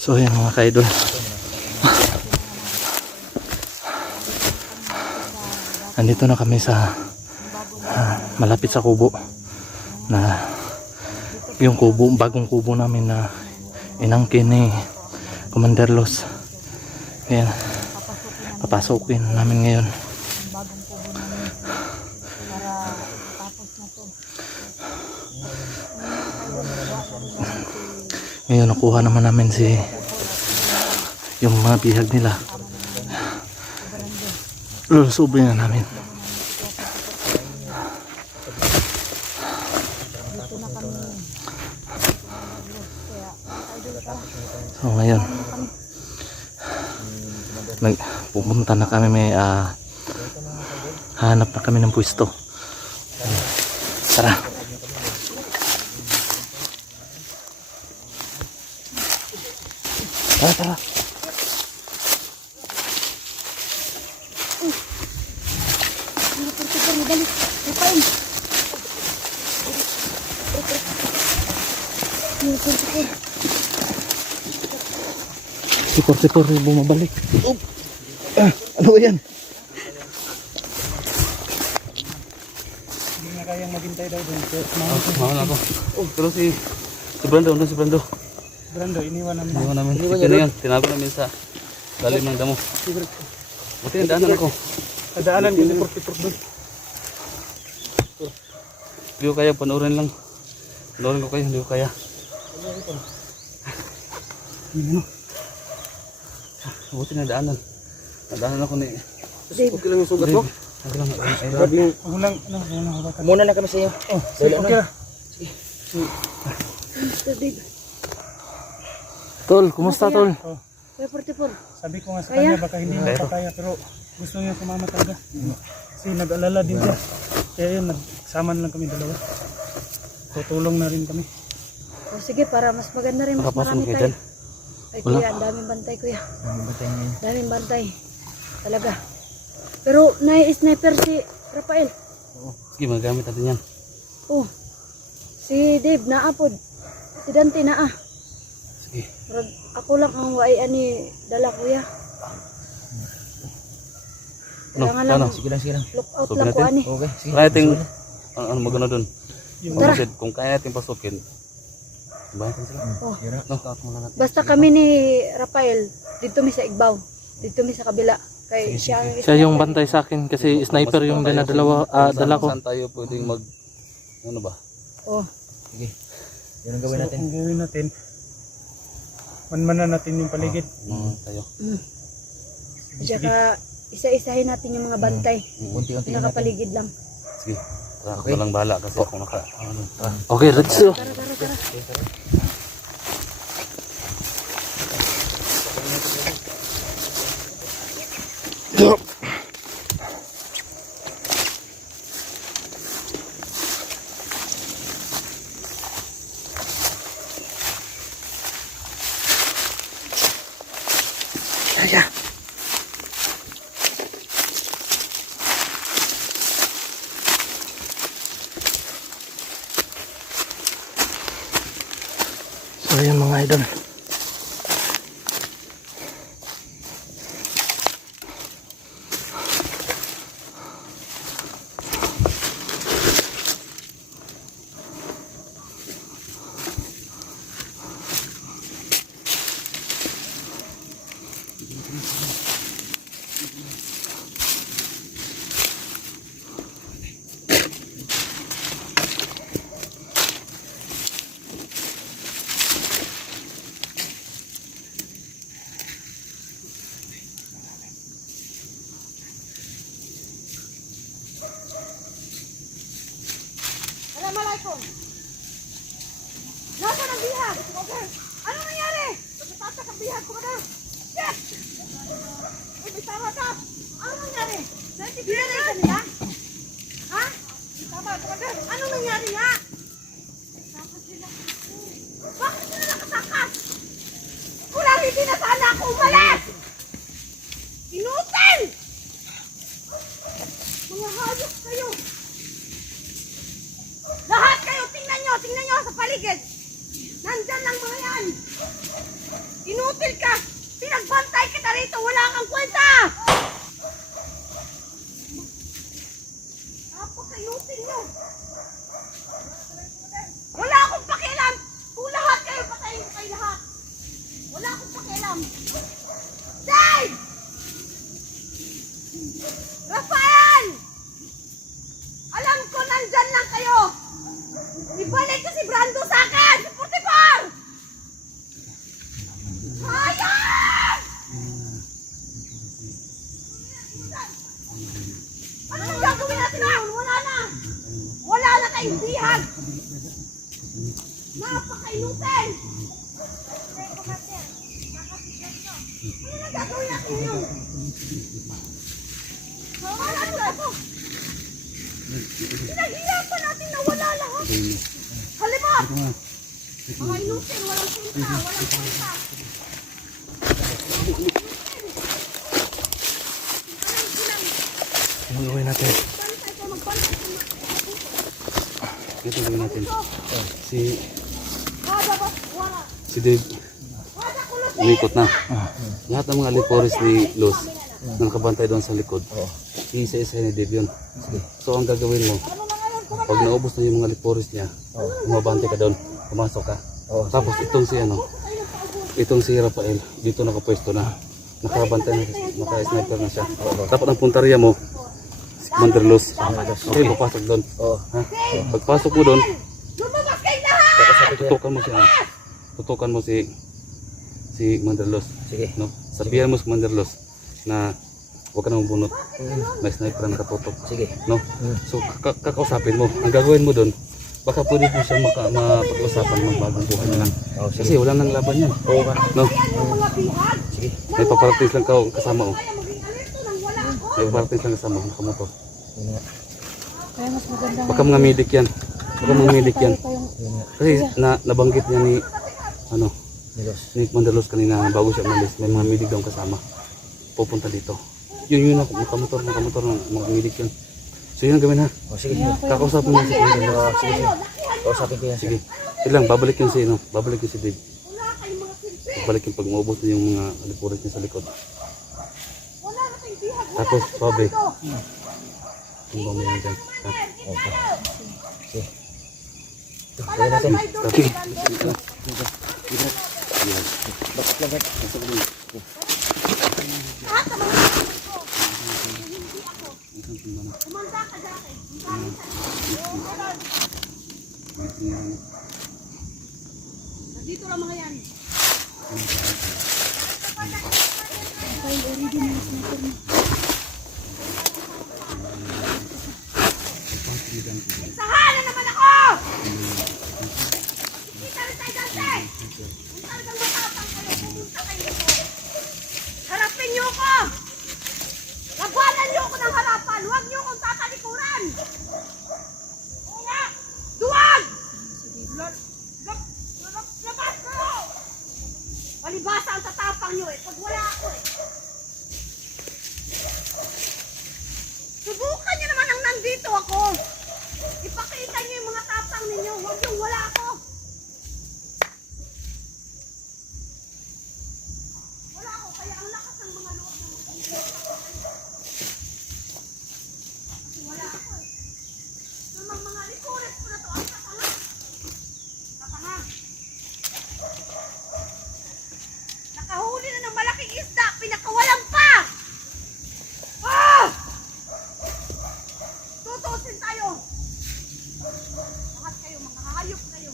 So yan mga kaidol, andito na kami sa malapit sa kubo na yung kubo, bagong kubo namin na inangkin ni Commander Los. Ayan, papasukin namin ngayon. Ngayon nakuha naman namin yung mga bihag nila. Lulusobin na namin. So ngayon pupunta na kami, may hanap na kami ng pwesto. Tara. Tara. Si 44 bumabalik. Ano ba yan? Hindi na kayang maghintay daw doon. Mahal ako. Pero si Brando, si Brando. Brando, iniwan namin. Ito na yun, tinago namin sa lalim ng damo. Buti yung daanan ako. Daanan ko si 44 doon. Hindi ko kaya, panoorin lang. Panoorin ko kayo, hindi ko kaya. Buti na daanan. Nadaanan ako ni... Okay lang yung sugat mo? Okay lang. Walang hawakan. Muna lang kami sa iyo. Oh, sige, okay lang. Mr. Dave. Tol, kumusta tol? Oh, Kuya 44. sabi ko nga sa kanya, baka hindi makakaya, pero gusto niya sumama talaga. Kasi nag-alala din siya. Kaya yun, nagsama na lang kami dalawa. Tutulong na rin kami. O sige, para mas maganda rin, mas Makapasok marami kayo tayo. dyan? Ay Wala. kuya, ang daming bantay kuya. Daming bantay. Talaga. Pero nai-sniper si Rafael. Sige, magagamit natin yan. Oh. Si Dave naapod. Si Dante naa. Sige. Ako lang ang waian ni dala kuya. Kailangan lang. Ano? Sige lang. Look out Sobrang lang ko natin? ani. Okay, sige. Kaya natin, ano magano dun? Tara. Kung kaya natin pasukin, bayan natin sila. Oh. Knock out muna natin. Basta kami ni Rafael, dito mi sa Igbaw. Dito mi sa kabila. Kay siya ang Siya yung bantay sa akin kasi sniper yung dala ko. Saan tayo pwedeng mag... Ano ba? Oh. Yan ang gawin natin. Ang gawin natin, manmanan natin yung paligid. Tayo. At saka isa-isahin natin yung mga bantay. Unti-unti Nakapaligid lang. Sige. Tara, ako na lang bahala kasi ako naka... Ano, tara. Okay, let's go. Tara. Yeah. So yun mga idol, cellphone? Nasaan ang bihag? Anong nangyari? Nagtatatak ang bihag ko na. Shit! Uy, may tama ka. Anong nangyari? Binanay ka nila? Ha? Tama, kumagal. Anong nangyari nga? Bakit sila nakatakas? Kulang hindi na sana ako umalis! Inutil! Mga hayop kayo! Lahat kayo, tingnan nyo sa paligid! Nandyan lang mga yan! Inutil ka! Pinagbantay kita rito, wala kang kwenta! Napaka-inutil nyo! Wala akong pakialam! Kung lahat kayo, patayin ko kayo lahat! Wala akong pakialam! Dave! Rafael! Alam ko nandyan lang kayo! Ibalik ko si Brando sa akin! Si Putipar! Hayop! Ano ang gagawin natin ngayon? Wala na! Wala na kayong bihag! Napaka-inutin! Ano na gagawin natin ngayon? Wala na ako! Pinaghirapan natin na wala lahat! Halimot! Mga inutin, walang punta, walang punta! Ano gawin natin? Bantay ko, magbantay ko. Ito gawin natin. Si Wala. Dave, Wala kulot eh! umikot na. Lahat ng mga alipores ni Luz na nakabantay doon sa likod. Isa-isa ni Dave yun. So ang gagawin mo, pag naubos na yung mga alipores niya, umabantay ka doon, pumasok ka. Tapos itong si Rafael, dito nakapwesto na. Nakabantay na, naka-sniper na siya. Dapat ang puntarya mo, si Commander Luz. Okay, papasok doon. Ha? Pagpasok mo doon, Lumabas kayo lahat! tutukan mo si Commander Luz. Sige. No? Sabihan mo si Commander Luz na huwag ka na mabunot. May sniper na nakatutok. Sige. No? So kakausapin mo. Ang gagawin mo doon, baka pwede mo siya mapag-usapan ng bagong buhay na lang. Kasi wala nang laban yan. Oo ka. No? Ayan yung mga bihag! Sige. May paparating lang kasama oh. Kaya maging alerto nang wala ako! May paparating lang kasama, nakamotor. Yun nga. Kaya mas maganda Baka mga medic yan. Baka mga medic yan. Yun nga. Kasi nabanggit niya ni Nilos. ni Commander Luz kanina bago siya umalis. May mga medic daw kasama. Pupunta dito. Yun nakamotor ng mga medic yun. So yun ang gawin ha. O sige. Kakausapin mo si Commander Luz. Sige. Kausapin ko yan. Sige. Ilang babalik yun si babalik yun si Dave. wala kayong mga silbi! Babalik yung pag maubos na yung mga alipurit niya sa likod. Wala na kayong bihag! Wala Tapos, na si Bobby. Brando! Tumbang mo yan dyan. Ha? Okay. Sige. Ito, gawin Talagang natin. may doon Okay. si Brando! Bakit lang, Bert? Lahat ng mga kasama ko! Hindi ako! Kumanda ka dati! Galing sa Nandito lang mga yan! Sahan na naman ako! Kita rin tayo dati! Kung talagang matapang kayo, pumunta kayo dito! Harapin niyo ko! Labanan niyo ko ng harapan! Huwag niyo kong tatalikuran! Duwag! Labas ko! Palibasa ang tatapang niyo eh, pag wala ako eh. Subukan niyo naman ang nandito ako. Ipakita niyo yung mga tapang ninyo, huwag yung wala ako. Wala ako, kaya ang lakas ng mga loob ng mga kasi wala ako eh. Yung mga likurit ko na to, ang tatanga. Tatanga. Nakahuli na ng malaking isda, pinakawalan pa! Ah! Tutusin tayo! Lahat kayo, mga hayop kayo.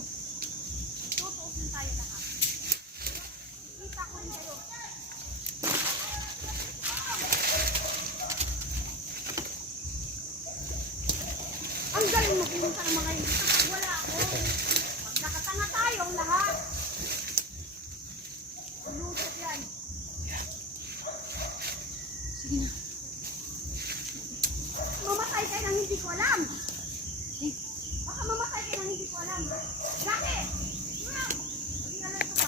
Tutusin tayo lahat. Kita ko rin kayo. Ang galing mo pumunta ng mga hindi. Wala ako. Magkakatanga tayong lahat. Lulusot yan. Sige na. Mamatay kayo nang hindi ko alam. Baka mamatay kayo nang hindi ko alam. Dati! Hindi na lang ito pa.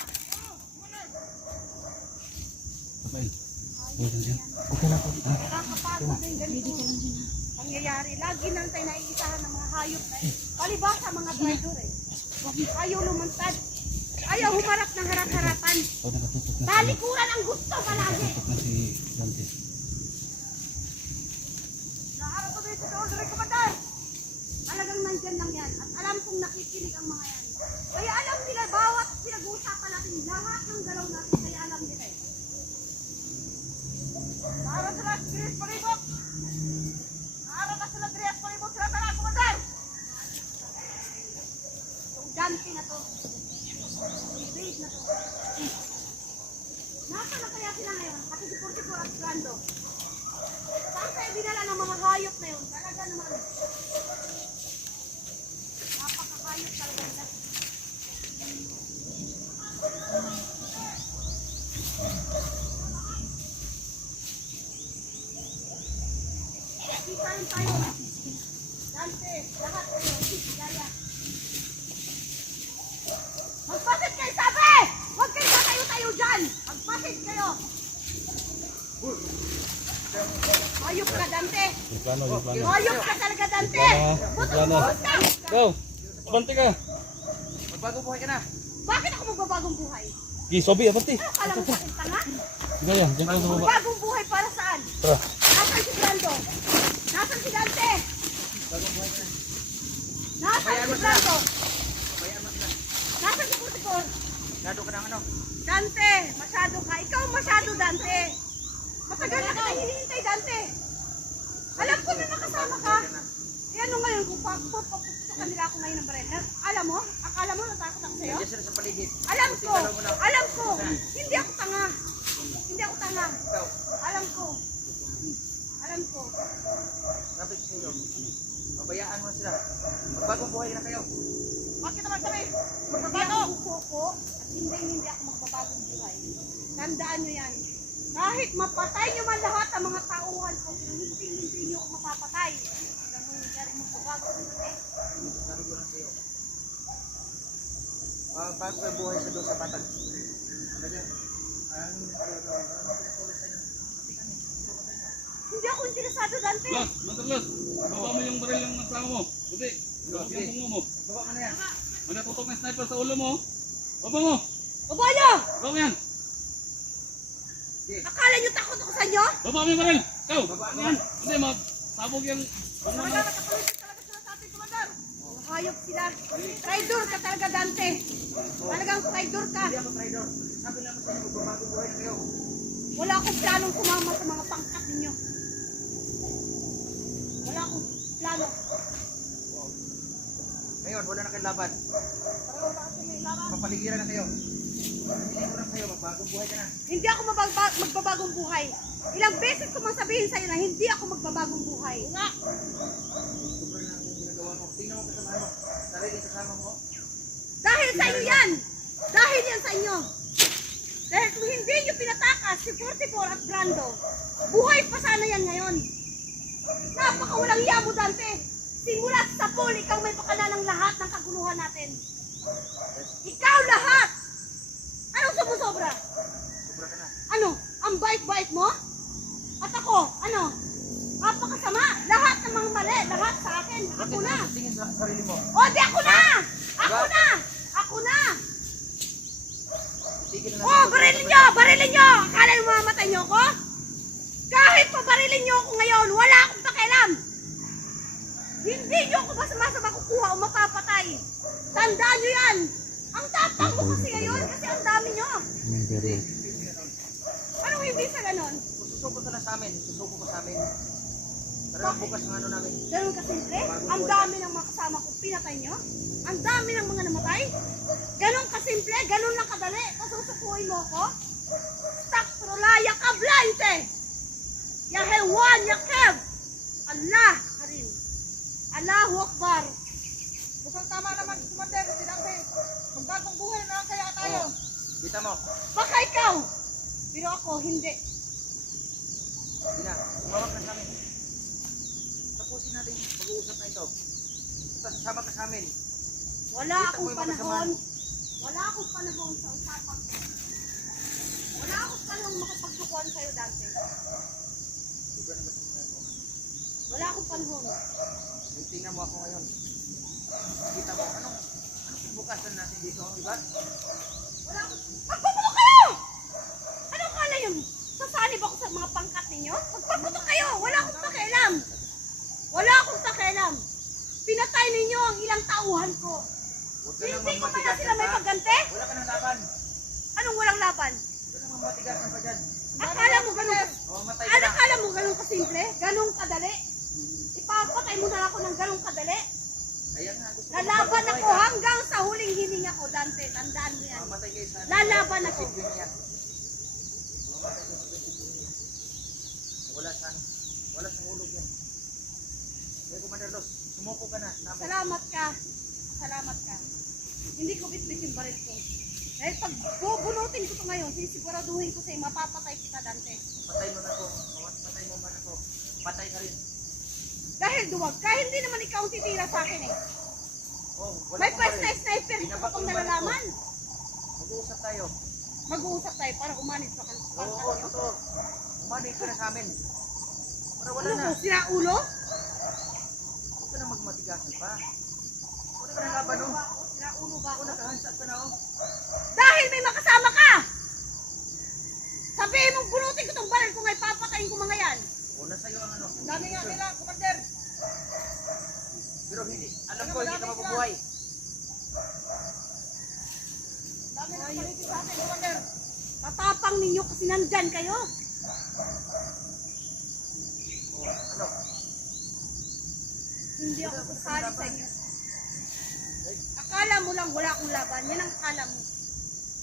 Nakakapagod na yung ganito. Pangyayari. Lagi nang tayo naiisahan ng mga hayop na eh. Palibasa mga traitor eh. Ayaw lumantad. Ayaw humarap ng harap-harapan. Talikuran ang gusto palagi. Naharap ko din sa order ko madal. Talagang nandyan lang yan. At alam kong nakikinig ang mga yan. Kaya alam nila bawat pinag-uusapan natin lahat ng galaw natin. Kaya alam nila eh. Naharap sila Dres Palibot. Naharap na sila Dres Palibot. Sila tara kumandar. Yung ganti na to. Yung bait na to. Nasaan na kaya sila ngayon? Kasi si Portico at Brando. Saan kayo dinala ng mga hayop na yun? Talaga naman. Napakahayop talaga nila. Kita rin tayo. Dante, lahat kayo. Gaya. Magpasit kayo sabi! Huwag kayo tatayo-tayo dyan! Magpasit kayo! Hayop ka, Dante! Hayop ka talaga, Dante! Buto-buto ka! Go! Abante ka! Magbagong buhay ka na. Bakit ako magbabagong buhay? Sobi, abante! Ano kala mo sa akin, tanga? Gaya, dyan ka sa baba. Magbagong buhay para saan? Tara. Nasaan si Brando? Nasaan si Dante? Nasaan si Brando? Nasaan si Porticor? Gado ka ng ano? Dante, masyado ka. Ikaw masyado, Dante. Matagal na kita hinihintay, Dante. Alam ko na nakasama ka. Eh ano ngayon kung papuputukan nila ako ngayon ng baril? Alam mo? Akala mo natakot ako sa'yo? Diyan sila sa paligid. Alam ko. Alam ko. Hindi ako tanga. Hindi ako tanga. Ikaw, Alam ko. Alam ko. sabi ko sa inyo, pabayaan mo na sila. Magbagong buhay na kayo. Bakit naman kami? Magbabago ang puso ko at hindi ako magbabagong buhay. Tandaan nyo yan. Kahit mapatay nyo man lahat ang mga tauhan ko, hindi nyo ako mapapatay. Hanggang mangyayari magbabago ang buhay. Sabi ko lang sa iyo. Bago kayo buhay sa doon sa patag. Ganyan. Hindi ako interesado, Dante. Los, Los, baba mo yung baril ng nasama mo. Buti, baba yung bungo mo. Baba mo na yan. May tutok na sniper sa ulo mo. Baba mo! Baba nyo! Baba mo yan! Akala nyo takot ako sa inyo? Baba mo yung baril! Ikaw! Baba mo yan! Hindi, sabog yung bungo mo. Talaga nakapalitin talaga sila sa ating komandar. Hayop sila. Traidor ka talaga, Dante. Talagang traidor ka. Hindi ako traidor. Sabi lang sa inyo, magbagong buhay na kayo. Wala akong planong sumama sa mga pangkat ninyo. Wala akong plano. Ngayon, wala na kayong laban. Pareho na kasi may laban. Papaligiran na kayo. Hindi ko lang kayo, magbagong buhay ka na. Hindi ako magbabagong buhay. Ilang beses ko mang sabihin sa'yo na hindi ako magbabagong buhay. Nga. Sobrang na ang ginagawa mo. Tingnan mo kasama mo. Sarili kasama mo. Dahil sa inyo yan. Dahil yan sa inyo. Dahil kung hindi nyo pinatakas si 44 at Brando, buhay pa sana yan ngayon. Napakawalang iya mo, Dante. Simulat sa pool, ikaw may pakana ng lahat ng kaguluhan natin. Ikaw lahat! Anong sumusobra? Sobra ka na. Ano? Ang bait-bait mo? At ako, ano? Napakasama. Lahat ng mga mali, lahat sa akin. Ako na. Tingin sa sarili mo. O, di ako na! Ako na! Ako na! Tigil na Oh, barilin nyo! Barilin nyo! Akala nyo mamamatay nyo ako? Kahit pa barilin nyo ako ngayon, wala akong pakialam! Hindi nyo ako basta makukuha o mapapatay. Tandaan nyo yan! Ang tapang mo kasi ngayon kasi ang dami nyo. Anong hindi sa ganon? Susuko ka na sa amin. Susuko ka sa amin. Tara, bukas ang ano namin. Ganon kasimple? Ang dami ng mga kasama ko, pinatay nyo? Ang dami ng mga namatay? Ganon kasimple? Ganon lang kadali? Kasusukuhin mo ako? Staktrolaya ka blante! Yahewan yakeb! Allah karim! Allahu Akbar! Mukhang tama naman Commander, sinabi, magbagong buhay na lang kaya tayo. Kita mo. Baka ikaw. Pero ako, hindi. Hindi na. Tumawag ka sa amin. Tapusin natin yung pag-uusap na ito. Sasama ka sa amin. Wala Kita mo akong yung mga panahon. Wala akong panahon sa usapan ko. Wala akong panahon makapagsukuan sa'yo, Dante. Wala akong panahon. Tingnan mo ako ngayon. Kita mo, anong bukasan natin dito, di ba? Wala akong... Magpaputok kayo! Ano kala yun? Sasanib ako sa mga pangkat ninyo? Magpaputok kayo! Wala akong pakialam! Wala akong pakialam! Pinatay ninyo ang ilang tauhan ko. Huwag ka nang Hindi ko man na mamatigasan sila may pa. pagganti? Wala ka nang laban. Anong walang laban? Huwag ka nang mamatigasan pa dyan. Akala mo ganun... O, matay ka Ano na. akala mo ganun kasimple? Ganun kadali? Ipapatay mo na ako ng ganun kadali? Kaya nga, gusto ko Lalaban mabuhay ako ka. hanggang sa huling hininga ko, Dante. Tandaan mo yan. Mamatay kayo sa... Lalaban ako. Mamatay kayo yan. Mamatay kayo sa prinsipyo niya. Wala sa hulog yan. Kaya Commander Los, sumuko ka na. Namin. Salamat ka. Salamat ka. Hindi ko bitbit yung baril ko. Dahil pag bubunutin ko ito ngayon, sisiguraduhin ko sa'yo, mapapatay kita, Dante. Patay mo na ako. Patay mo man ako. Patay ka rin. Dahil duwag ka, hindi naman ikaw ang titira sa akin eh. Oh, wala May akong first baril. na sniper ko Binabak akong yung baril ko. nalalaman. Mag-uusap tayo. Mag-uusap tayo para umanit sa Oo, kanto. totoo. Umanoy ka na sa amin. Para wala Ano na. ko, sira ulo? Huwag ka na magmatigasan pa. Wala ka na laban, oh. Sira ulo ba Ako ako? nakahansak ka na, oh. Dahil may makasama ka! Sabihin mong bunutin ko tong baril kung ay papatayin ko mga yan. Una sa'yo ang ano. Ang dami nga nila, Commander. Pero hindi, alam ko, hindi ka mabubuhay. Ang dami nga palitin sa atin, Commander. Tatapang ninyo kasi nandyan kayo. Oh, ano? Hindi ako kasali sa inyo. Akala mo lang wala akong laban. Yan ang akala mo.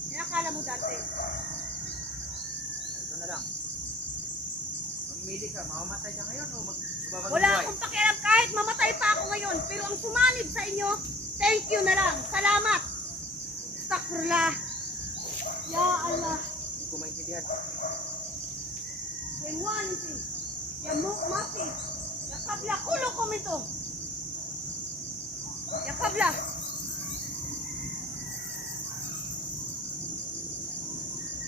Yan ang akala mo dati. Ito na lang. Mamili ka, mamamatay ka ngayon o magbabagay Wala buhay? akong pakialam kahit mamatay pa ako ngayon. Pero ang sumanib sa inyo, thank you na lang. Salamat. Astaghfirullah. Ya Allah. Hindi ko maintindihan. Yan wanti. Yan mati. Ya kabla kulo komento. Ya kabla.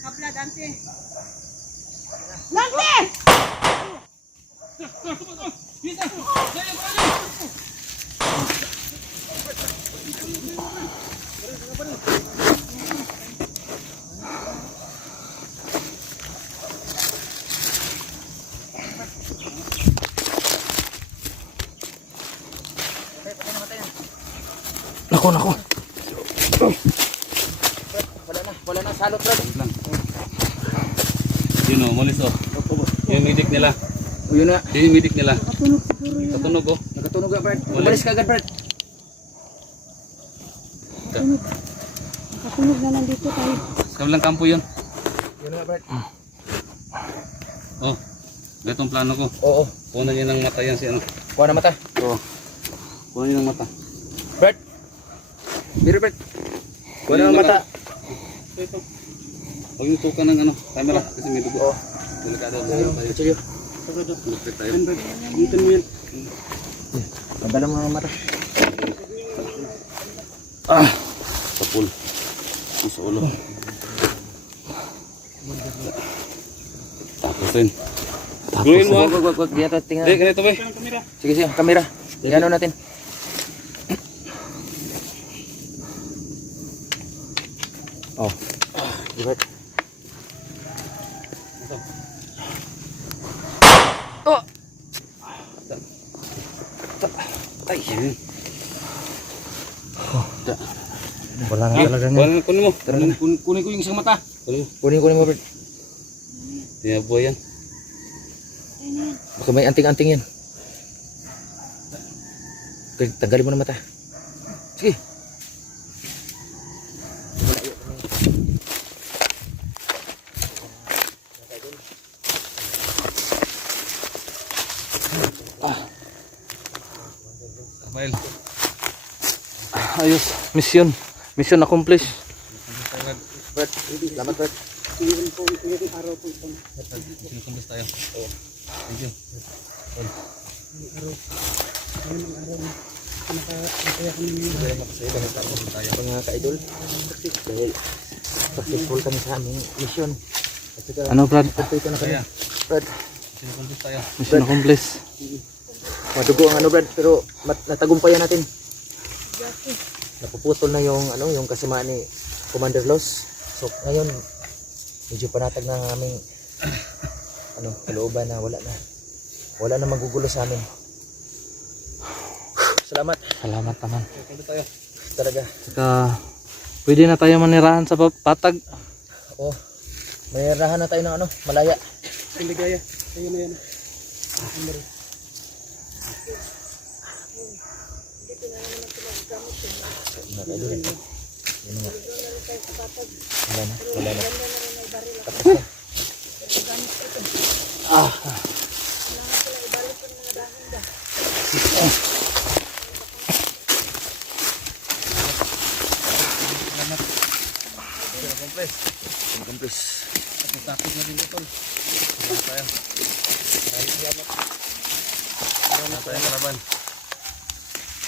Kabla Dante. Dante! Nako, nako. Wala na, salot Rod. Wait lang. Yun o, mulis o. Yung medic nila. O yun na, Yung medic nila. Katunog o. nakatunog ka Brad. Umalis ka agad Brad. Nakatunog na nandito tayo. Sa kabilang kampo yun. Yun na Brad. Oh, ganitong plano ko. Oo, Punan niya ng mata yan si ano. kuha na mata. Oo. Punan niya ng mata. Brad. Biro Brad. Kuha na ng mata. Ito. Huwag yung tukan ng ano, camera kasi may dugo. Delikado tayo. Sige. Malapit tayo. Dito mo yan. Kabala mo ng mata. Ah! Tapul. Sa ulo. Tapos rin. Gawin mo ha. Wag, dito tingnan. Hindi, ganito ba? Sige, sige, kamera. Yan natin. Oh. Brad. Oh. Ay. Wala na talaga niya. Kunin mo. Kunin ko yung isang mata. Kunin mo. Kunin mo Brad. Tinabuhay yan. Baka may anting-anting yan. Tanggalin mo ng mata. Sige. Rafael. ayos. Mission. Mission accomplished. Brad, salamat Brad. Ngayong araw po ito. Sinukumbos tayo. Thank you. Ngayon ang araw na nakakaya kami ngayon. Mga ka-idol. Dahil successful kami sa aming mission. At saka, Ano Brad? kompleto na kami. Brad, Sinukumbos tayo. Mission accomplished. madugo ang ano Brad, pero natagumpayan natin. Napuputol na yung yung kasamaan ni Commander Los. So ngayon medyo panatag na ang aming kalooban na wala na magugulo sa amin. Salamat Salamat naman. talaga. Saka pwede na tayo manirahan sa patag. Oh, may rahan na tayo ng malaya. Piligaya. Ayun na yan. Wala na. Tapos na. Accomplish. Tapos na din ito. Tayo. Wala tayong kalaban.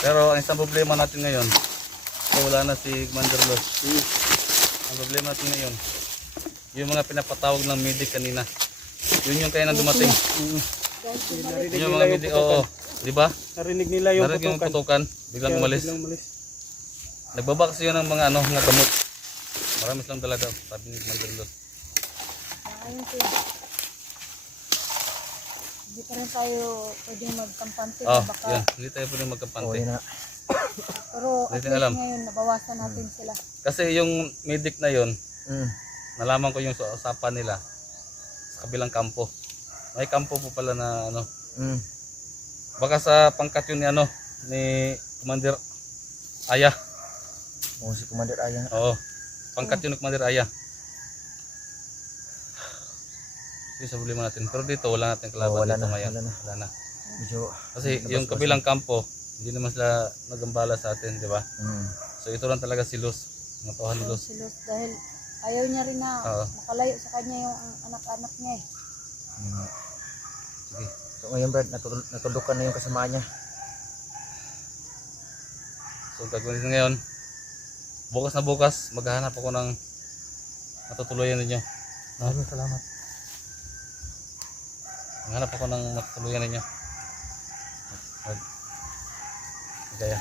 Pero ang isang problema natin ngayon, wala na si Commander Los. Ang problema natin ngayon, yung mga pinapatawag ng medic kanina, yun yung kaya na dumating. Yun yung mga medic, oo. Di ba? Narinig nila yung Narinig yung putukan. putukan, biglang umalis. Biglang umalis. Nagbaba kasi yun ng mga mga gamot. Marami silang dala daw, sabi ni Commander Los. Ayun sila. Hindi pa rin tayo pwedeng magkampante. Oh, Baka, yan. Hindi tayo pwede Oh, magkampante. yun na. pero at Hindi least alam. ngayon nabawasan natin sila. Kasi yung medic na yun, Mm. nalaman ko yung usapan nila sa kabilang kampo. May kampo po pala na Mm. baka sa pangkat yun ni Commander Aya. Oh, si Commander Aya. Oo. Pangkat yun ni Commander Aya. Yun sa problema natin. Pero dito wala natin kalaban Oh, wala dito na, ngayon. wala na. Wala na. Medyo Kasi yung kabilang kampo, hindi naman sila nagambala sa atin, di ba? mm. So ito lang talaga si Luz. Mga tauhan ni Luz. Si Luz, dahil ayaw niya rin na Oo. makalayo sa kanya yung anak-anak niya eh. Mm. Sige. So ngayon Brad, natudukan na yung kasamaan niya. So gagawin natin ngayon, bukas na bukas, maghahanap ako ng matutuluyan ninyo. Maraming salamat. Maghanap ako ng matutuluyan ninyo. Kaya,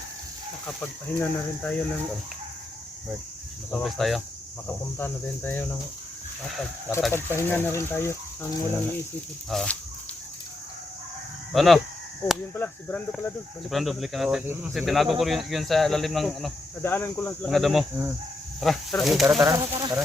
Nakapagpahinga na rin tayo ng Brad, mag-umpis tayo. makapunta na din tayo ng patag. nakapagpahinga na rin tayo ng walang iisipin. Oo. Ano? Oh, yun pala. Si Brando pala dun. Si Brando, balikan natin. Kasi tinago ko yun sa lalim ng Nadaanan ko lang sila. mga damo. Mm. Tara. Tara, tara. Tara. Tara.